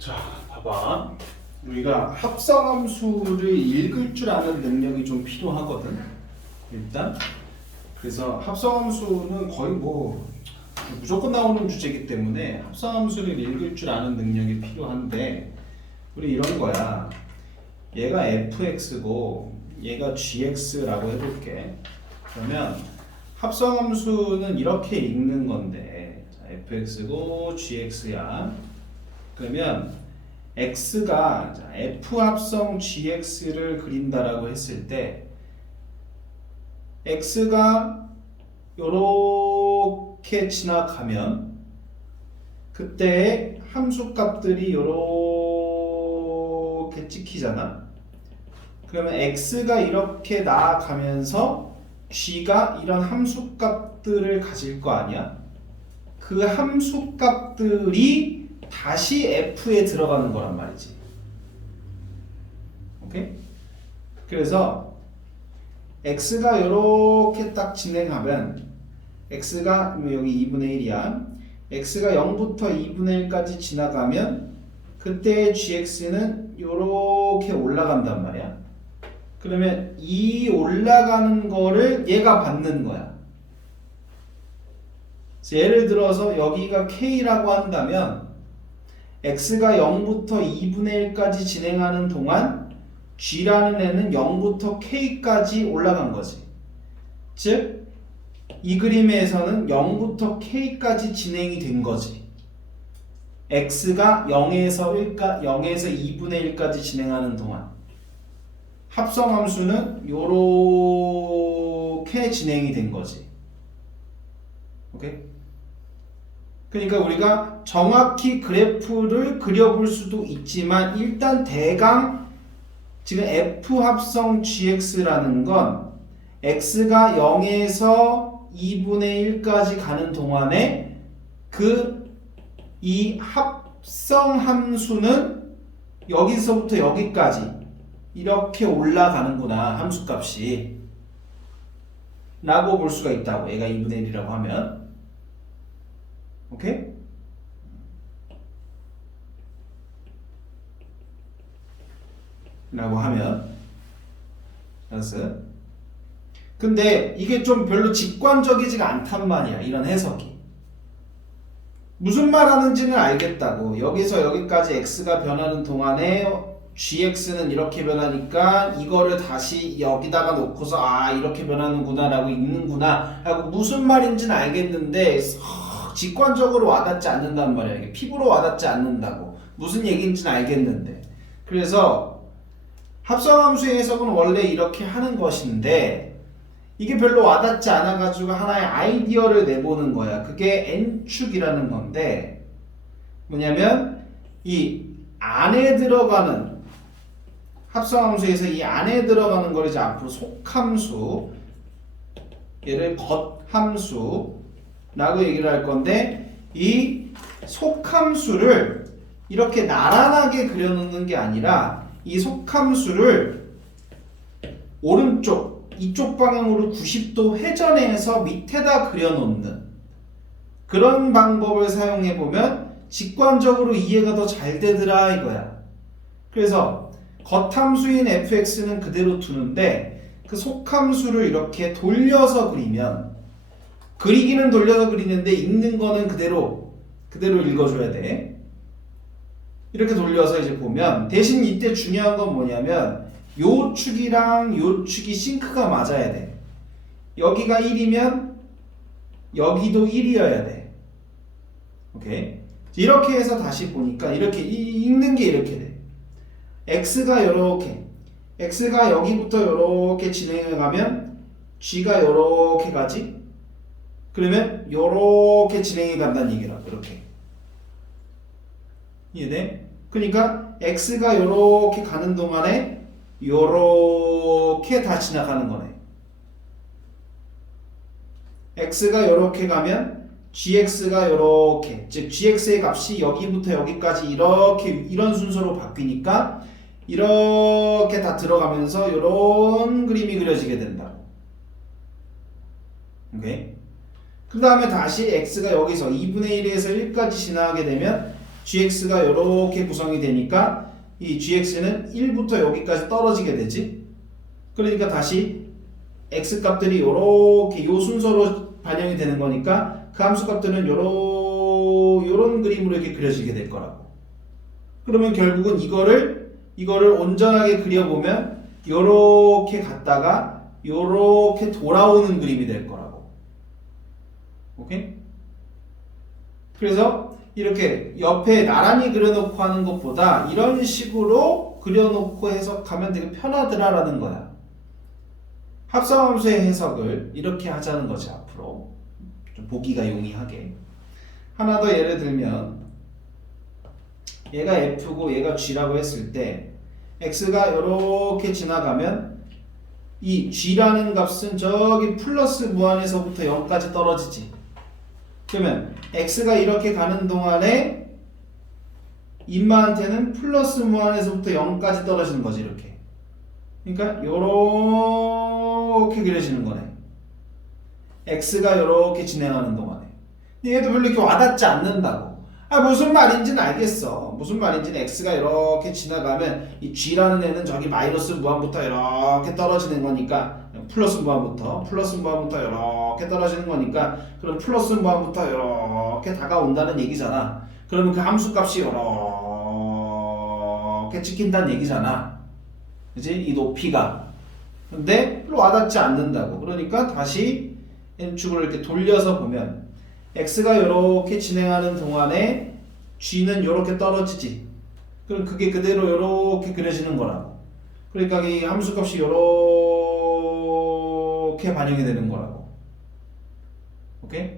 자, 봐봐. 우리가 합성함수를 읽을 줄 아는 능력이 좀 필요하거든. 일단. 그래서 합성함수는 거의 뭐 무조건 나오는 주제이기 때문에 합성함수를 읽을 줄 아는 능력이 필요한데, 우리 이런 거야. 얘가 fx고 얘가 gx라고 해볼게. 그러면 합성함수는 이렇게 읽는 건데, 자, fx고 gx야. 그러면 x가 f 합성 gx를 그린다라고 했을 때 x가 요렇게 지나가면 그때 함수 값들이 요렇게 찍히잖아. 그러면 x가 이렇게 나아가면서 g가 이런 함수 값들을 가질 거 아니야? 그 함수 값들이 다시 f에 들어가는 거란 말이지. 오케이? 그래서 x가 이렇게 딱 진행하면 x가 여기 2분의 1이야. x가 0부터 2분의 1까지 지나가면 그때 gx는 이렇게 올라간단 말이야. 그러면 이 올라가는 거를 얘가 받는 거야. 예를 들어서 여기가 k라고 한다면 x가 0부터 2분의 1까지 진행하는 동안 g라는 애는 0부터 k까지 올라간 거지. 즉, 이 그림에서는 0부터 k까지 진행이 된 거지. x가 0에서 2분의 1까지 진행하는 동안 합성함수는 요렇게 진행이 된 거지. 오케이? 그러니까 우리가 정확히 그래프를 그려볼 수도 있지만 일단 대강 지금 f 합성 gx라는 건 x가 0에서 2분의 1까지 가는 동안에 이 합성 함수는 여기서부터 여기까지 이렇게 올라가는구나, 함수값이 라고 볼 수가 있다고. 얘가 2분의 1이라고 하면. 오케이? 라고 하면 알았어요? 근데 이게 좀 별로 직관적이지가 않단 말이야, 이런 해석이. 무슨 말 하는지는 알겠다고. 여기서 여기까지 x가 변하는 동안에 gx는 이렇게 변하니까 이거를 다시 여기다가 놓고서 아 이렇게 변하는구나 라고 읽는구나 하고 무슨 말인지는 알겠는데 직관적으로 와닿지 않는단 말이야. 이게 피부로 와닿지 않는다고. 무슨 얘기인지는 알겠는데. 그래서 합성함수의 해석은 원래 이렇게 하는 것인데 이게 별로 와닿지 않아가지고 하나의 아이디어를 내보는 거야. 그게 n축이라는 건데 뭐냐면 이 안에 들어가는 합성함수에서 이 안에 들어가는 걸 이제 앞으로 속함수, 얘를 겉함수 라고 얘기를 할 건데 이 속함수를 이렇게 나란하게 그려놓는 게 아니라 이 속함수를 오른쪽 이쪽 방향으로 90도 회전해서 밑에다 그려놓는 그런 방법을 사용해보면 직관적으로 이해가 더 잘 되더라 이거야. 그래서 겉함수인 fx는 그대로 두는데 그 속함수를 이렇게 돌려서 그리면 그리기는 돌려서 그리는데 읽는 거는 그대로 읽어줘야 돼. 이렇게 돌려서 이제 보면 대신 이때 중요한 건 뭐냐면 요 축이랑 요 축이 싱크가 맞아야 돼. 여기가 1이면 여기도 1이어야 돼. 오케이? 이렇게 해서 다시 보니까 이렇게 읽는 게 이렇게 돼. x가 요렇게 x가 여기부터 요렇게 진행해 가면 g가 요렇게 가지. 그러면 요렇게 진행해 간다는 얘기라고. 이렇게 이해돼? 그러니까 x가 요렇게 가는 동안에 요렇게 다 지나가는 거네. x가 요렇게 가면 gx가 요렇게, 즉 gx의 값이 여기부터 여기까지 이렇게 이런 순서로 바뀌니까 이렇게 다 들어가면서 요런 그림이 그려지게 된다고. 오케이? 그 다음에 다시 x가 여기서 2분의 1에서 1까지 지나가게 되면 gx가 이렇게 구성이 되니까 이 gx는 1부터 여기까지 떨어지게 되지. 그러니까 다시 x 값들이 이렇게 요 순서로 반영이 되는 거니까 그 함수 값들은 요런 그림으로 이렇게 그려지게 될 거라고. 그러면 결국은 이거를 온전하게 그려보면 요렇게 갔다가 요렇게 돌아오는 그림이 될 거라고. 오케이? 그래서 이렇게 옆에 나란히 그려놓고 하는 것보다 이런 식으로 그려놓고 해석하면 되게 편하더라라는 거야. 합성함수의 해석을 이렇게 하자는 거지. 앞으로 좀 보기가 용이하게. 하나 더 예를 들면 얘가 F고 얘가 G라고 했을 때 X가 이렇게 지나가면 이 G라는 값은 저기 플러스 무한에서부터 0까지 떨어지지. 그러면 X가 이렇게 가는 동안에 인마한테는 플러스 무한에서부터 0까지 떨어지는 거지. 이렇게. 그러니까 요렇게 그려지는 거네. X가 요렇게 진행하는 동안에. 근데 얘도 별로 이렇게 와닿지 않는다고. 무슨 말인지는 알겠어. 무슨 말인지는 X가 이렇게 지나가면 이 G라는 애는 저기 마이너스 무한부터 이렇게 떨어지는 거니까 플러스 무한부터 이렇게 떨어지는 거니까 그럼 플러스 무한부터 이렇게 다가온다는 얘기잖아. 그러면 그 함수 값이 이렇게 찍힌다는 얘기잖아. 그치? 이 높이가. 근데 별로 와닿지 않는다고. 그러니까 다시 n축을 이렇게 돌려서 보면 x가 이렇게 진행하는 동안에 g는 이렇게 떨어지지. 그럼 그게 그대로 이렇게 그려지는 거라고. 그러니까 이 함수값이 이렇게 반영이 되는 거라고. 오케이?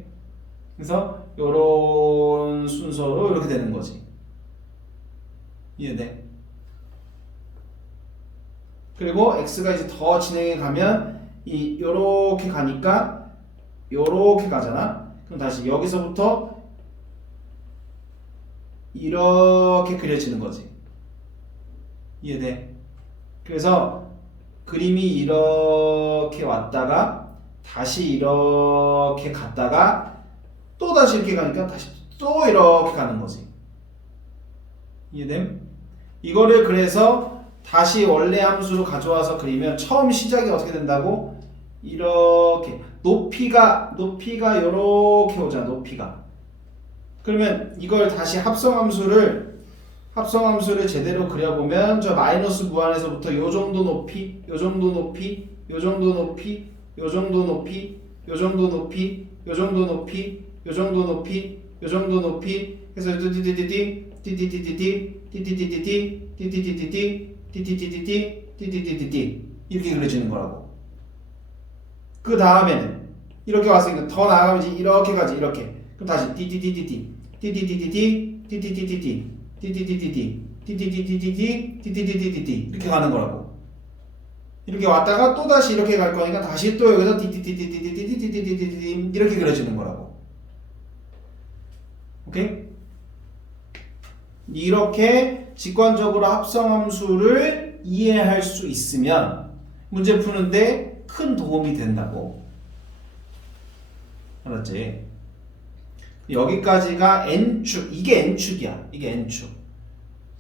그래서 이런 순서로 이렇게 되는 거지. 이해돼? 그리고 x가 이제 더 진행해 가면 요렇게 가니까 요렇게 가잖아. 그럼 다시 여기서부터 이렇게 그려지는 거지. 이해돼? 그래서 그림이 이렇게 왔다가 다시 이렇게 갔다가 또 다시 이렇게 가니까 다시 또 이렇게 가는 거지. 이해됨? 이거를 그래서 다시 원래 함수로 가져와서 그리면 처음 시작이 어떻게 된다고? 이렇게 높이가 요렇게 오잖아. 높이가. 그러면 이걸 다시 합성함수를 제대로 그려보면 저 마이너스 무한에서부터 요 정도 높이, 요 정도 높이, 요 정도 높이, 요 정도 높이, 요 정도 높이, 요 정도 높이, 요 정도 높이, 요 정도 높이 해서 띠띠띠띠 띠띠띠띠 띠띠띠띠 띠띠띠띠 띠띠띠띠 띠띠띠띠 이렇게 그려지는 거라고. 그 다음에는 이렇게 왔으니까 더 나아가면 이제 이렇게 가지. 이렇게. 그럼 다시 띠띠띠띠띠 띠띠띠띠띠 띠띠띠띠띠 띠띠띠띠띠 띠띠띠띠띠 띠띠띠띠띠 이렇게 가는 거라고. 이렇게 왔다가 또 다시 이렇게 갈 거니까 다시 또 여기서 띠띠띠띠띠띠띠띠띠띠 이렇게 그려지는 거라고. 오케이? 이렇게 직관적으로 합성함수를 이해할 수 있으면 문제 푸는데 큰 도움이 된다고. 알았지? 여기까지가 n축, 이게 n축이야. 이게 n축.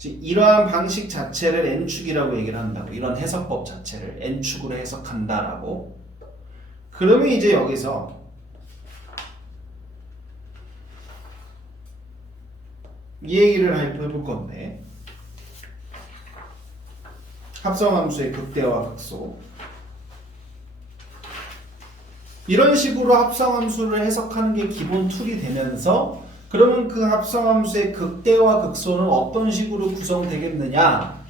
이러한 방식 자체를 n축이라고 얘기를 한다고. 이런 해석법 자체를 n축으로 해석한다라고. 그러면 이제 여기서 이 얘기를 해볼 건데, 합성함수의 극대와 극소. 이런 식으로 합성함수를 해석하는 게 기본 툴이 되면서 그러면 그 합성함수의 극대와 극소는 어떤 식으로 구성되겠느냐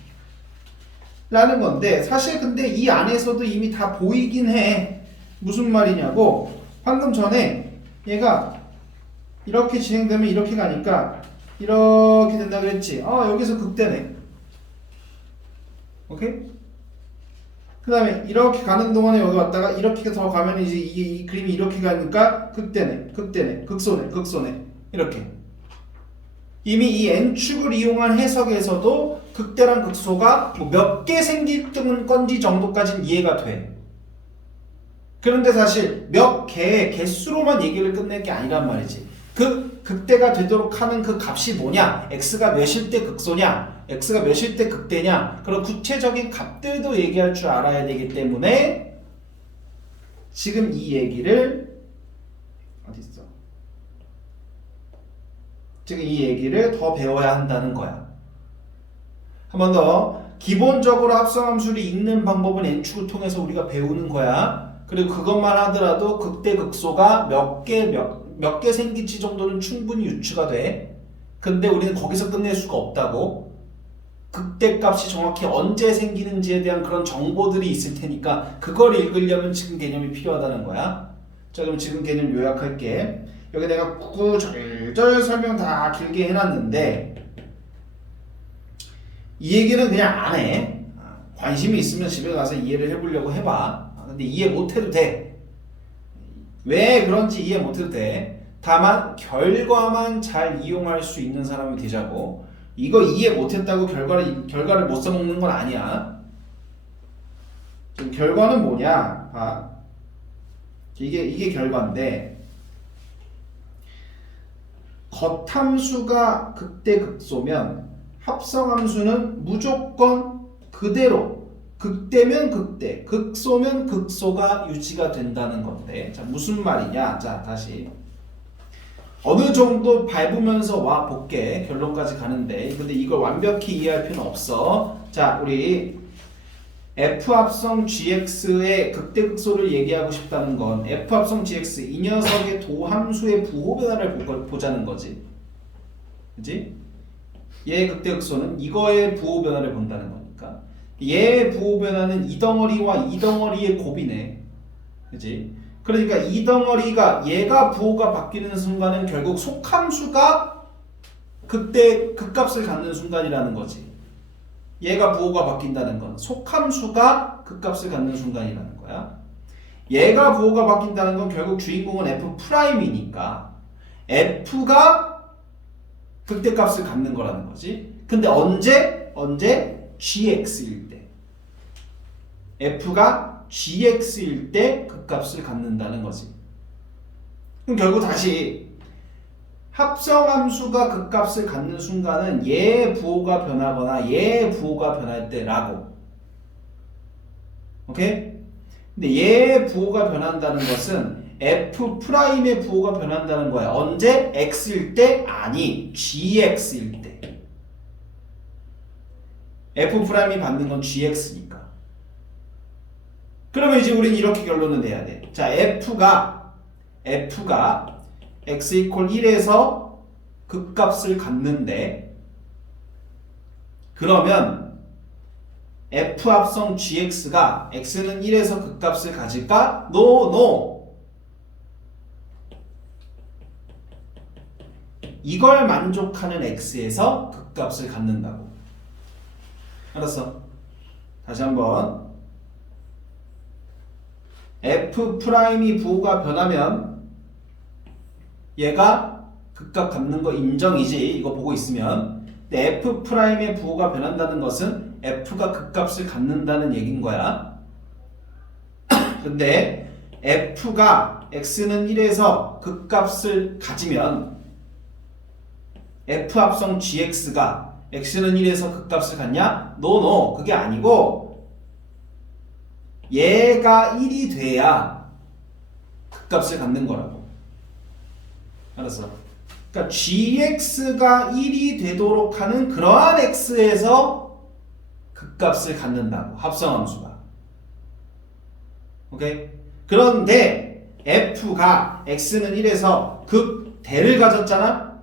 라는 건데, 사실 근데 이 안에서도 이미 다 보이긴 해. 무슨 말이냐고, 방금 전에 얘가 이렇게 진행되면 이렇게 가니까 이렇게 된다 그랬지. 여기서 극대네. 오케이? 그 다음에 이렇게 가는 동안에 여기 왔다가 이렇게 더 가면 이제 이 그림이 이렇게 가니까 극대네, 극소네 이렇게. 이미 이 n축을 이용한 해석에서도 극대랑 극소가 뭐 몇 개 생길 건지 정도까지는 이해가 돼. 그런데 사실 몇 개의 개수로만 얘기를 끝낼 게 아니란 말이지. 그 극대가 되도록 하는 그 값이 뭐냐? x가 몇일 때 극소냐? x가 몇일 때 극대냐? 그런 구체적인 값들도 얘기할 줄 알아야 되기 때문에 지금 이 얘기를 어딨어? 지금 이 얘기를 더 배워야 한다는 거야. 한 번 더. 기본적으로 합성함수를 읽는 방법은 n축을 통해서 우리가 배우는 거야. 그리고 그것만 하더라도 극대 극소가 몇 개 생길지 정도는 충분히 유추가 돼. 근데 우리는 거기서 끝낼 수가 없다고. 극대값이 정확히 언제 생기는지에 대한 그런 정보들이 있을 테니까 그걸 읽으려면 지금 개념이 필요하다는 거야. 자, 그럼 지금 개념 요약할게. 여기 내가 구구절절 설명 다 길게 해놨는데 이 얘기는 그냥 안 해. 관심이 있으면 집에 가서 이해를 해보려고 해봐. 근데 이해 못해도 돼. 왜 그런지 이해 못해도 돼. 다만 결과만 잘 이용할 수 있는 사람이 되자고. 이거 이해 못했다고 결과를 못 써먹는 건 아니야. 지금 결과는 뭐냐? 봐. 이게 결과인데 겉함수가 극대극소면 합성함수는 무조건 그대로 극대면 극대, 극소면 극소가 유지가 된다는 건데, 자, 무슨 말이냐? 자, 다시 어느 정도 밟으면서 와 볼게. 결론까지 가는데, 근데 이걸 완벽히 이해할 필요는 없어. 자, 우리 F 합성 GX의 극대 극소를 얘기하고 싶다는 건 F 합성 GX 이 녀석의 도함수의 부호 변화를 보자는 거지. 그치? 얘의 극대 극소는 이거의 부호 변화를 본다는 거니까. 얘의 부호 변화는 이 덩어리와 이 덩어리의 곱이네. 그치? 그러니까 이 덩어리가 얘가 부호가 바뀌는 순간은 결국 속함수가 그때 극값을 갖는 순간이라는 거지. 얘가 부호가 바뀐다는 건 속함수가 극값을 갖는 순간이라는 거야. 얘가 부호가 바뀐다는 건 결국 주인공은 F'이니까 F가 극대값을 갖는 거라는 거지. 근데 언제? GX일 때. F가 GX일 때 극값을 갖는다는 거지. 그럼 결국 다시 합성함수가 극값을 갖는 순간은 얘의 부호가 변하거나 얘의 부호가 변할 때라고. 오케이? 근데 얘의 부호가 변한다는 것은 F'의 부호가 변한다는 거야. 언제? X일 때? 아니, GX일 때. F'이 받는 건 GX니까. 그러면 이제 우리는 이렇게 결론을 내야 돼. 자, F가 x 이퀄 1에서 극값을 갖는데, 그러면 F 합성 GX가 x는 1에서 극값을 가질까? No. 이걸 만족하는 x에서 극값을 갖는다고. 알았어? 다시 한번. F'이 부호가 변하면 얘가 극값 갖는 거 인정이지. 이거 보고 있으면. 근데 F'의 부호가 변한다는 것은 F가 극값을 갖는다는 얘기인 거야. 근데 F가 x는 1에서 극값을 가지면 F 합성 GX가 x는 1에서 극값을 갖냐? No. 그게 아니고 얘가 1이 돼야 극값을 갖는 거라고. 알았어? 그러니까 GX가 1이 되도록 하는 그러한 x에서 극값을 갖는다고. 합성함수가. 오케이? 그런데 F가 x는 1에서 극대를 가졌잖아?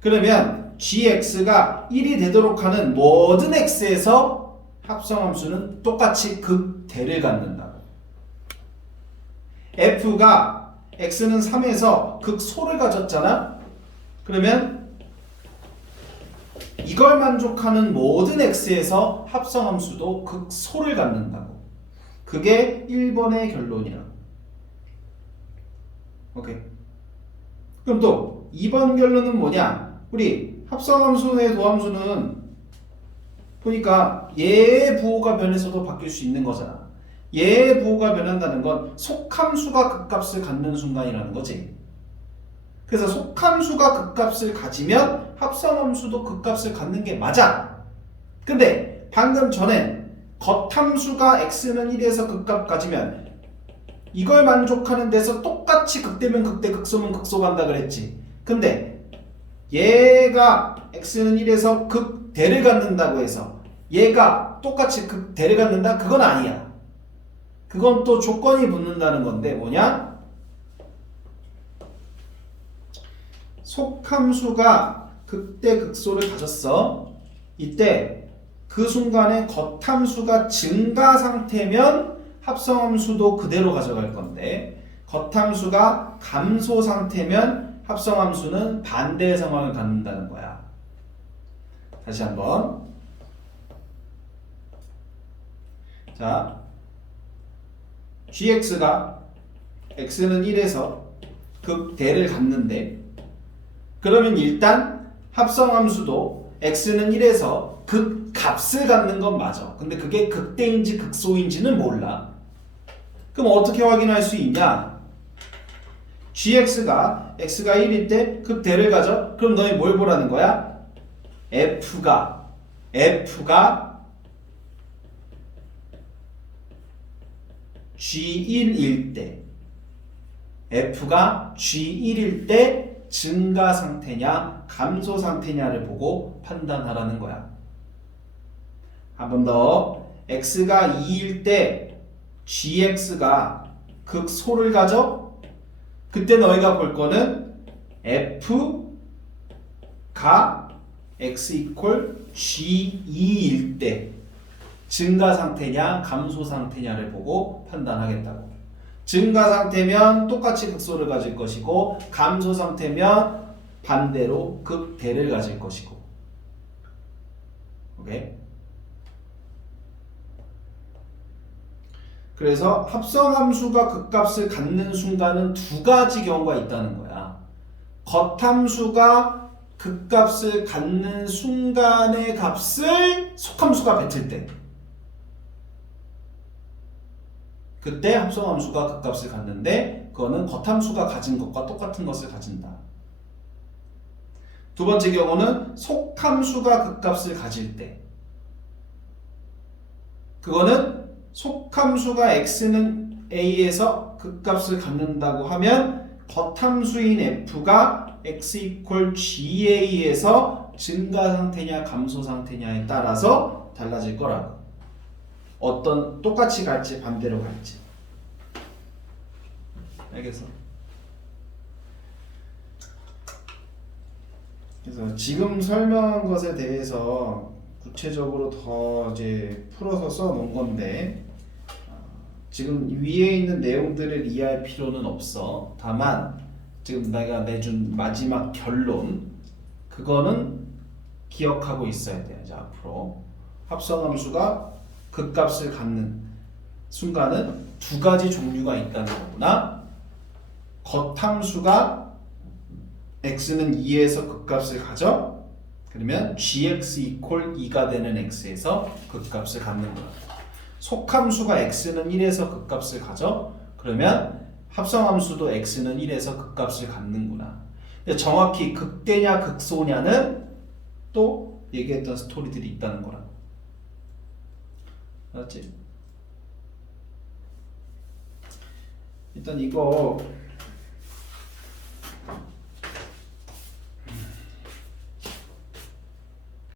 그러면 GX가 1이 되도록 하는 모든 x에서 합성함수는 똑같이 극대를 갖는다고. F가 x는 3에서 극소를 가졌잖아? 그러면 이걸 만족하는 모든 x에서 합성함수도 극소를 갖는다고. 그게 1번의 결론이라고. 오케이. 그럼 또 2번 결론은 뭐냐? 우리 합성함수의 도함수는 보니까 얘의 부호가 변해서도 바뀔 수 있는 거잖아. 얘의 부호가 변한다는 건 속함수가 극값을 갖는 순간이라는 거지. 그래서 속함수가 극값을 가지면 합성함수도 극값을 갖는 게 맞아. 근데 방금 전엔 겉함수가 x는 1에서 극값 가지면 이걸 만족하는 데서 똑같이 극대면 극대, 극소면 극소 간다 그랬지. 근데 얘가 x는 1에서 극대를 갖는다고 해서 얘가 똑같이 극대를 갖는다? 그건 아니야. 그건 또 조건이 붙는다는 건데 뭐냐? 속함수가 극대 극소를 가졌어. 이때 그 순간에 겉함수가 증가 상태면 합성함수도 그대로 가져갈 건데 겉함수가 감소 상태면 합성함수는 반대의 상황을 갖는다는 거야. 다시 한번. 자, gx가 x는 1에서 극대를 갖는데 그러면 일단 합성함수도 x는 1에서 극값을 갖는 건 맞아. 근데 그게 극대인지 극소인지는 몰라. 그럼 어떻게 확인할 수 있냐? gx가 x가 1일 때 극대를 가져? 그럼 너희 뭘 보라는 거야? f가 g1일 때 f가 g1일 때 증가 상태냐 감소 상태냐를 보고 판단하라는 거야. 한 번 더. x가 2일 때 gx가 극소를 가져? 그때 너희가 볼 거는 f가 x 이퀄 g2일 때 증가 상태냐 감소 상태냐를 보고 판단하겠다고. 증가 상태면 똑같이 극소를 가질 것이고 감소 상태면 반대로 극대를 가질 것이고. 오케이? 그래서 합성함수가 극값을 갖는 순간은 두 가지 경우가 있다는 거야. 겉함수가 극값을 갖는 순간의 값을 속함수가 뱉을 때 그때 합성함수가 극값을 갖는데 그거는 겉함수가 가진 것과 똑같은 것을 가진다. 두 번째 경우는 속함수가 극값을 가질 때 그거는 속함수가 x는 a에서 극값을 갖는다고 하면 겉함수인 f가 x 이퀄 ga에서 증가 상태냐 감소 상태냐에 따라서 달라질 거라고. 어떤 똑같이 갈지 반대로 갈지. 알겠어? 그래서 지금 설명한 것에 대해서 구체적으로 더 이제 풀어서 써놓은 건데 지금 위에 있는 내용들을 이해할 필요는 없어. 다만 지금 내가 내준 마지막 결론 그거는 기억하고 있어야 돼. 이제 앞으로 합성함수가 극값을 갖는 순간은 두 가지 종류가 있다는 거구나. 겉함수가 x는 2에서 극값을 가져? 그러면 gx 이퀄 2가 되는 x에서 극값을 갖는 거야. 속함수가 x는 1에서 극값을 가져? 그러면 합성함수도 x는 1에서 극값을 갖는구나. 근데 정확히 극대냐 극소냐는 또 얘기했던 스토리들이 있다는 거라고. 알았지? 일단 이거